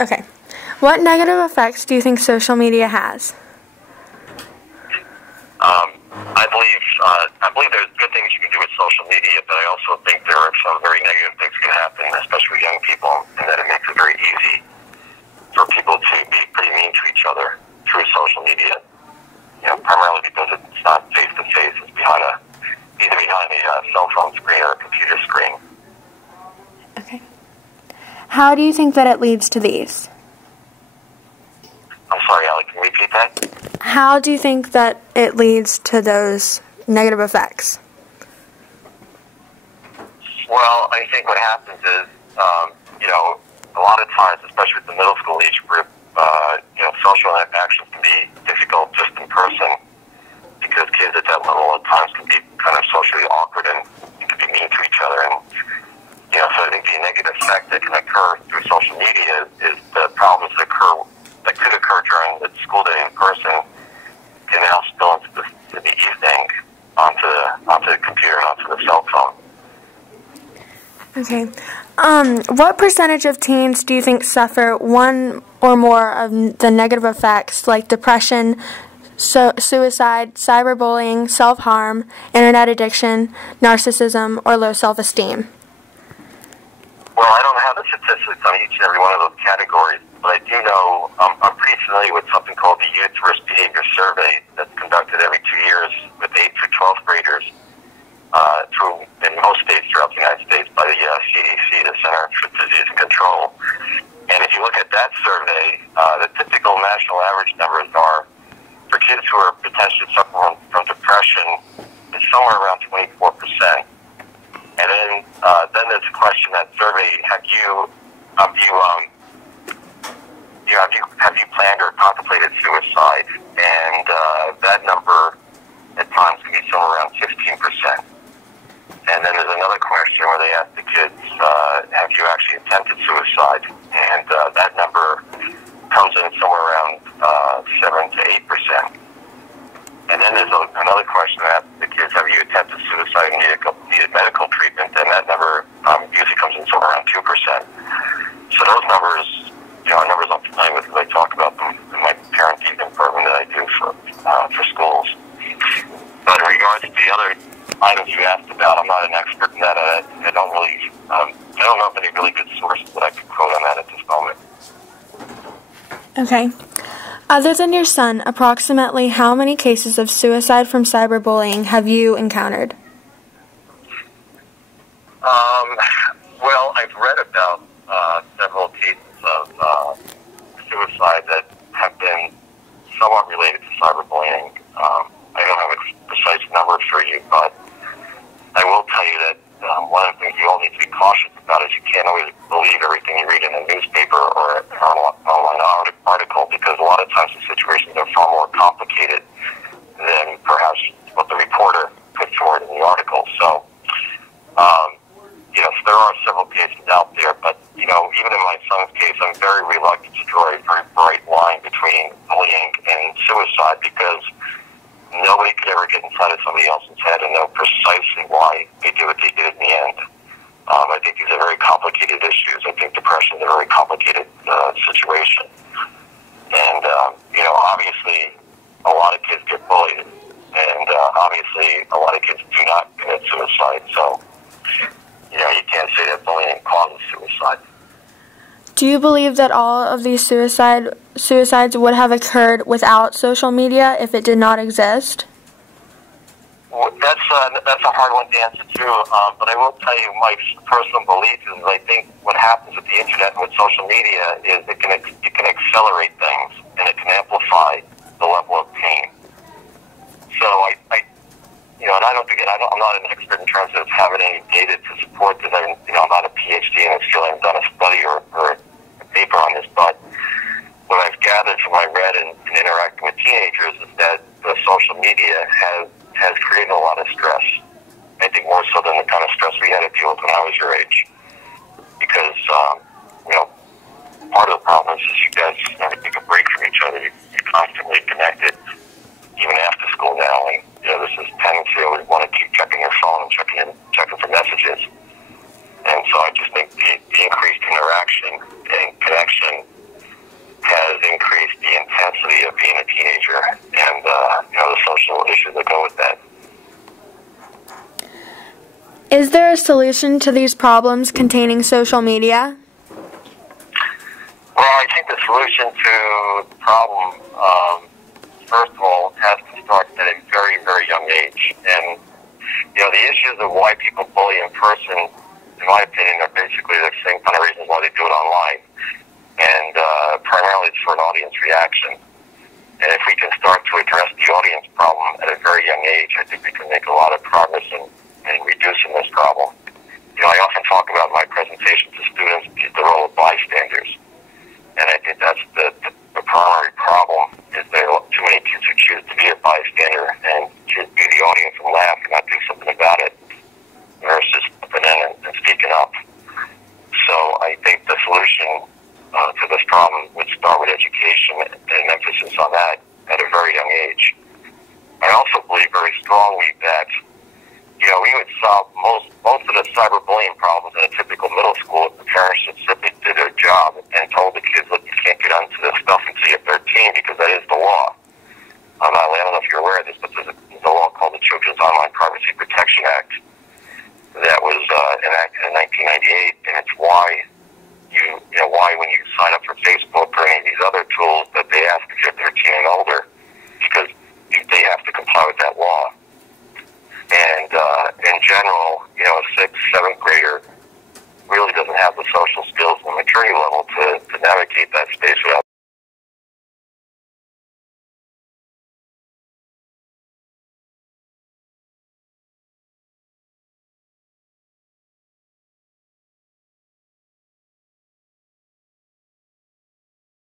Okay. What negative effects do you think social media has? I believe there's good things you can do with social media, but I also think there are some very negative things can happen, especially with young people, and that it makes it very easy for people to be pretty mean to each other through social media. Primarily because it's not face to face; it's either behind a cell phone screen or a computer screen. Okay. How do you think that it leads to these? I'm sorry, Allie, can you repeat that? How do you think that it leads to those negative effects? Well, I think what happens is, a lot of times, especially with the middle school age group, social interactions can be difficult just in person because kids at that level at times can be kind of socially awkward and can be mean to each other. And, so I think the negative effect that can occur through social media is the problems that could occur during the school day in person can now spill into the evening onto the computer and onto the cell phone. Okay. What percentage of teens do you think suffer one or more of the negative effects like depression, suicide, cyberbullying, self-harm, internet addiction, narcissism, or low self-esteem? Well, I don't have the statistics on each and every one of those categories, but I do know I'm pretty familiar with something called the Youth Risk Behavior Survey that's conducted every 2 years with 8th through 12th graders in most states throughout the United States by the CDC, the Center for Disease and Control. And if you look at that survey, the typical national average numbers are for kids who are potentially suffering from depression is somewhere around 24%. And then there's a question in that survey: have you planned or contemplated suicide? And that number at times can be somewhere around 16%. And then there's another question where they ask the kids, have you actually attempted suicide? And that number comes in somewhere around 7 to 8%. And then there's another question that asks the kids, have you attempted suicide and needed medical treatment? And that number usually comes in somewhere around 2%. So those numbers, are numbers I'm familiar with because I talk about them in my parent evening program that I do for schools. But in regards to the other items you asked about, I'm not an expert in that. I don't know of any really good sources that I could quote on that at this moment. Okay. Other than your son, approximately how many cases of suicide from cyberbullying have you encountered? Well, I've read about several cases of suicide that have been somewhat related to cyberbullying. I don't have a precise number for you, but I will tell you that one of the things you all need to be cautious about is you can't always believe everything you read in a newspaper or an online article, because a lot of times the situations are far more complicated than perhaps what the reporter put forward in the article. So, there are several cases out there, but, even in my son's case, I'm very reluctant to draw a very bright line between bullying and suicide, because nobody could ever get inside of somebody else's head and know precisely why they do what they did in the end. I think these are very complicated issues. I think depression is a very complicated situation. And, obviously, a lot of kids get bullied. And, obviously, a lot of kids do not commit suicide. So, you can't say that bullying causes suicide. Do you believe that all of these suicides would have occurred without social media if it did not exist? Well, that's a hard one to answer too, but I will tell you my personal belief is I think what happens with the internet and with social media is it can accelerate things and it can amplify the level of pain. So and I don't think I'm not an expert in terms of having any data to support this. I'm not a PhD in this field. I haven't done a study or a paper on this, but what I've gathered from my read and interacting with teenagers is that the social media has created a lot of stress. I think more so than the kind of stress we had to deal with when I was your age. Because, part of the problem is you guys never take a break from each other. You're constantly connected, even after school now. And, there's this tendency to always want to keep checking your phone and checking for messages. And so I just think the increased interaction and connection reality of being a teenager and the social issues that go with that. Is there a solution to these problems containing social media? Well, I think the solution to the problem, first of all, has to start at a very, very young age. And, the issues of why people bully in person, in my opinion, are basically the same kind of reasons why they do it online. And primarily it's for an audience reaction. And if we can start to address the audience problem at a very young age, I think we can make a lot of progress in reducing this problem. I often talk about my presentation to students, the role of bystanders. And I think that's the primary problem, is there are too many kids who choose to be a bystander and choose to be the audience and laugh and not do something about it versus stepping in and speaking up. So I think the solution to this problem would start with education and an emphasis on that at a very young age. I also believe very strongly that we would solve most of the cyberbullying problems in a typical middle school if the parents just simply did their job and told the kids, look, you can't get onto this stuff until you're 13 because that is the law. I don't know if you're aware of this, but there's a law called the Children's Online Privacy Protection Act that was enacted in 1998, and it's why why when you sign up for Facebook or any of these other tools that they ask if you're 13 and older, because they have to comply with that law. And in general, a 6th, 7th grader really doesn't have the social skills and the maturity level to navigate that space without